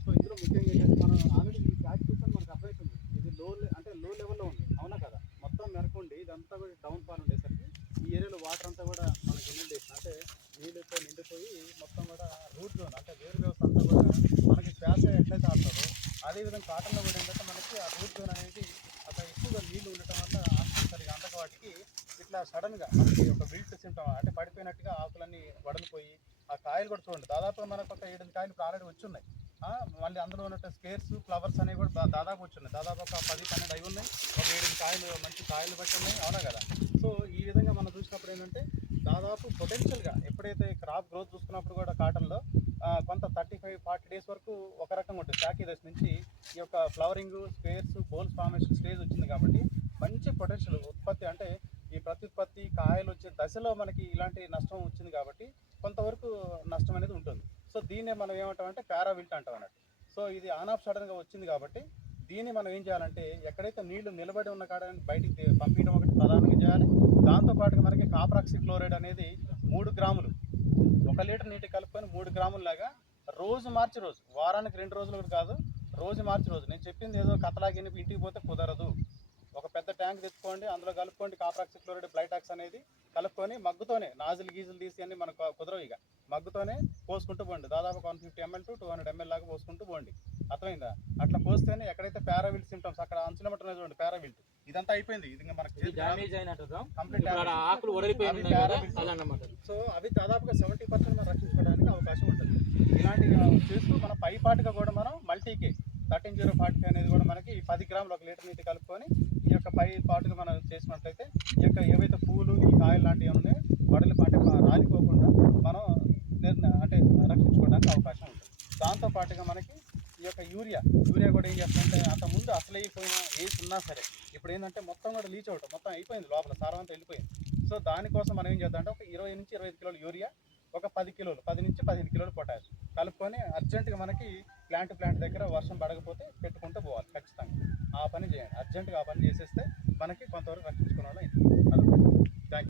So ఇందులో ముఖ్యంగా ఏంటంటే మనం ఆల్రెడీ ఈ ప్యాచ్ చూస్తే మనకు అర్థమవుతుంది. ఇది లో అంటే లో లెవెల్లో ఉంది. అవునా కదా? మొత్తం మెరకుండి ఇదంతా కూడా డౌన్ ఫాల్ ఉండేసరికి ఈ ఏరియాలో వాటర్ అంతా కూడా మనకి ఇన్నిండేషన్ అంటే నీళ్ళతో నిండిపోయి మొత్తం కూడా రూట్ జోన్ అంటే వేరు వ్యవస్థ అంతా కూడా మనకి శ్వాస ఎట్లయితే ఆడుతుందో అదేవిధంగా కాటన్లో కూడా ఏంటంటే మనకి ఆ రూట్ జోన్ అనేది అక్కడ ఎక్కువగా నీళ్ళు ఉండటం వల్ల ఆక్సిజన్ సరిగా అందక వాటికి ఇట్లా సడన్గా మనకి ఒక బిల్ట్ సింటమ్ అంటే పడిపోయినట్టుగా ఆకులన్నీ వడలిపోయి ఆయిల్ కూడా చూడండి. దాదాపు మనకు ఒక ఏడు కాయలు ఆల్రెడీ వచ్చి ఉన్నాయి మళ్ళీ అందులో ఉన్న స్కేర్స్ ఫ్లవర్స్ అనేవి కూడా దాదాపు వచ్చి ఉన్నాయి దాదాపు ఒక పది పన్నెండు అవి ఉన్నాయి. ఒక ఏడు కాయలు మంచి కాయలు బట్టి ఉన్నాయి. అవునా కదా? సో ఈ విధంగా మనం చూసినప్పుడు ఏంటంటే దాదాపు పొటెన్షియల్గా ఎప్పుడైతే క్రాప్ గ్రోత్ చూసుకున్నప్పుడు కూడా కాటన్లో కొంత థర్టీ ఫైవ్ ఫార్టీ డేస్ వరకు ఒక రకంగా ఉంటుంది. శాఖీ దశ నుంచి ఈ యొక్క flowering spears bolls formation stage వచ్చింది కాబట్టి మంచి పొటెన్షియల్ ఉత్పత్తి అంటే ఈ ప్రత్యుత్పత్తి కాయలు వచ్చే దశలో మనకి ఇలాంటి నష్టం వచ్చింది కాబట్టి కొంతవరకు నష్టం అనేది ఉంటుంది. సో దీన్నే మనం ఏమంటామంటే పారావిల్ట్ అంటాం అన్నట్టు. సో ఇది ఆన్ ఆఫ్ సడన్గా వచ్చింది కాబట్టి దీన్ని మనం ఏం చేయాలంటే ఎక్కడైతే నీళ్ళు నిలబడి ఉన్న కాడ బయటికి పంపించడం ఒకటి ప్రధానంగా చేయాలి. దాంతోపాటుగా మనకి కాపరాక్సి క్లోరైడ్ అనేది మూడు గ్రాములు. ఒక లీటర్ నీటి కలుపుకొని మూడు గ్రాములలాగా రోజు మార్చి రోజు వారానికి రెండు రోజులు కూడా కాదు రోజు మార్చి రోజు. నేను చెప్పింది ఏదో కథలాగి ఇంటికి పోతే కుదరదు. ఒక పెద్ద ట్యాంక్ తెచ్చుకోండి అందులో కలుపుకోండి కాపరాక్సి క్లోరైడ్ బ్లైటాక్స్ అనేది కలుపుకొని మగ్గుతోనే నాజులు గీజులు తీసి అన్ని మనకు కుదరవు ఇక. మగ్గుతోనే పోసుకుంటూ పోండి. దాదాపు one fifty M L to two hundred M L లాగా పోసుకుంటూ పోండి. అర్థమైందా? అట్లా పోస్తేనే ఎక్కడైతే పారావిల్ట్ సిమ్టమ్స్ అక్కడ అంచుల మట్టున చూడండి పారావిల్ట్ ఇదంతా అయిపోయింది. ఇది మనకి. ఆకులు సో అవి దాదాపుగా సెవెంటీ పర్సెంట్ మనం రక్షించుకోవడానికి అవకాశం ఉంటుంది. ఇలాంటి చేస్తూ మన పై పాటుగా కూడా మనం మల్టీకే థర్టీన్ జీరో ఫార్టీ అనేది కూడా మనకి ఈ పది గ్రాములు ఒక లీటర్ నీటి కలుపుకొని ఈ యొక్క పై పాటుగా మనం చేసినట్లయితే ఈ యొక్క ఏవైతే పూలు లాంటివి ఉన్నాయో? వడలు అంటే రాలిపోకుండా మనం అంటే రక్షించుకోవడానికి అవకాశం ఉంటుంది. దాంతో పాటుగా మనకి ఈ యొక్క యూరియా యూరియా కూడా ఏం చేస్తుందంటే అంత ముందు అసలు అయిపోయినా ఏజ్ ఉన్నా సరే ఇప్పుడు ఏంటంటే మొత్తం కూడా లీచ్ అవుట్ మొత్తం అయిపోయింది లోపల సారం అంతా వెళ్ళిపోయింది. సో దానికోసం మనం ఏం చేద్దాం అంటే ఒక ఇరవై నుంచి ఇరవై కిలోలు యూరియా ఒక పది కిలోలు పది నుంచి పదిహేను కిలోలు పొటాష్ కలుపుకొని అర్జెంటుగా మనకి ప్లాంట్ ప్లాంట్ దగ్గర వర్షం పడకపోతే పెట్టుకుంటూ పోవాలి ఖచ్చితంగా. ఆ పని చేయండి. అర్జెంటుగా ఆ పని చేసేస్తే మనకి కొంతవరకు రక్షణ